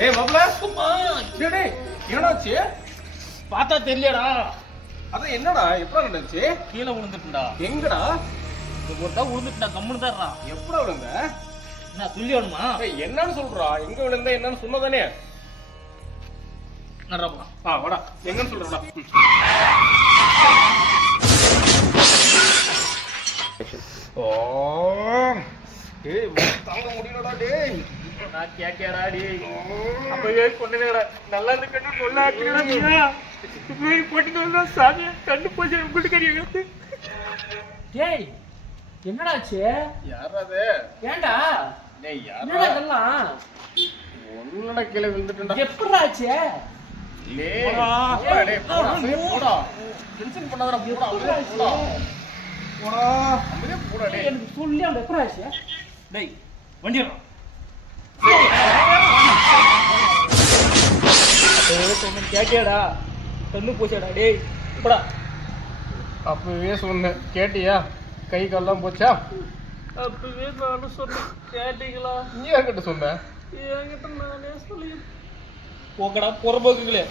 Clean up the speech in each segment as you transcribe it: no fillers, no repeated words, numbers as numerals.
டேய் மாப்ள டேய் டேய் என்னாச்சு பார்த்தா தெரியலடா. அதான் என்னடா எப்படா நடந்துச்சு கீழே விழுந்துட்டுடா. எங்கடா ஒருத்தா விழுந்துட்டுடா. கம்முன்னு தான்டா. எப்படா விழுந்த நான் சொல்லி வேணுமா? டேய் என்னன்னு சொல்றா எங்க விழுந்த என்னன்னு சொன்னதானே நடுறாப்பா. வாடா எங்கன்னு சொல்றடா ஓ டேய் தாங்க முடியலடா டேய் நான் கேக்கேடா டேய். அப்பவே கொண்டேடா. நல்லா இருந்து கண்ணு நல்லா ஆக்கிடா நீயா. இப்பவே போட்டுட்டா சாமி கண்ணு போச்சு உங்களுக்கு கறியங்க. டேய் என்னடாச்சு? யாரா அது ஏன்டா? டேய் என்னடா யாரா இதெல்லாம்? ஒண்ணுடா கீழ விழுந்துட்டேன்டா எப்படிடா ஆச்சு? டேய் போடா டேய் போடா போடா டென்ஷன் பண்ணாதடா போடா போடா போடா அப்படியே போடா டேய் எனக்கு சொல்லி அவன் எப்படிடா ஆச்சு? டேய் வண்டி ஏறா. கேட்டியாடா? கண்ணு போச்சாடா டேய். போடா. அப்பவே சொன்னேன் கேட்டியா கை கால்லாம் போச்சா அப்பவே நானும் சொன்னேன் கேட்டீங்களா? நீ யார்கிட்ட சொன்ன என்கிட்ட நானே சொல்லி போக்கடா புறம்போக்குங்களே.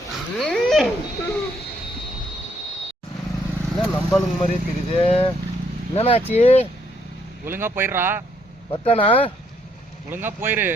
என்ன நம்பாளுங்க மாதிரியே தெரியுது என்னன்னாச்சு ஒழுங்கா போயிடுறா. வட்டானா ஒழுங்கா போயிரு.